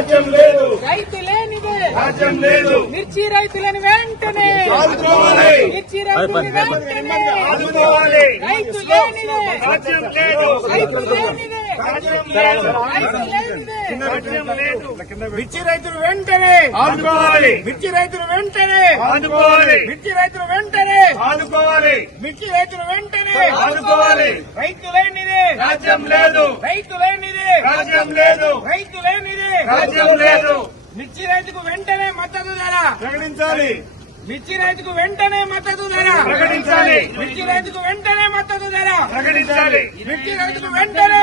రాజ్యం లేదు, రైతు లేనిదే రాజ్యం లేదు. మిర్చి రైతులను వెంటనే ఆదుకోవాలి, మిర్చి రైతులను వెంటనే ఆదుకోవాలి. రైతు లేనిదే రాజ్యం లేదు, రైతు లేనిదే రాజ్యం లేదు, రైతు లేనిదే రాజ్యం లేదు. మిర్చి రైతులు వెంటనే ఆదుకోవాలి, మిర్చి రైతులు వెంటనే ఆదుకోవాలి, మిర్చి రైతులు వెంటనే ఆదుకోవాలి, మిర్చి రైతులు వెంటనే ఆదుకోవాలి. రైతు లేనిదే రాజ్యం లేదు, రైతు లేనిదే రాజ్యం లేదు, రైతు లేనిదే రాజ్యం లేదు. మిర్చి రైతుకు వెంటనే మద్దతు ధర ప్రకటించాలి, మిర్చి రైతుకు వెంటనే మద్దతు ధర ప్రకటించాలి, మిర్చి రైతుకు వెంటనే మద్దతు ధర ప్రకటించాలి. మిర్చి రైతుకు వెంటనే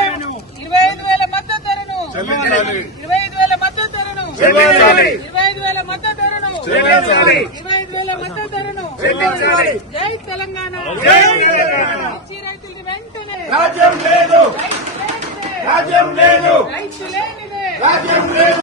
25,000 మద్దతు ధరను చెల్లించాలి, 25,000 మద్దతు ధరను చెల్లించాలి, 25,000 మద్దతు ధరను చెల్లించాలి, 25,000 మద్దతు ధరను చెల్లించాలి. జై తెలంగాణ జై తెలంగాణ. మిర్చి రైతులకు వెంటనే రాజ్యం లేదు, రైతు లేనిదే రాజ్యం లేదు, రైతు లేనిదే రాజ్యం లేదు.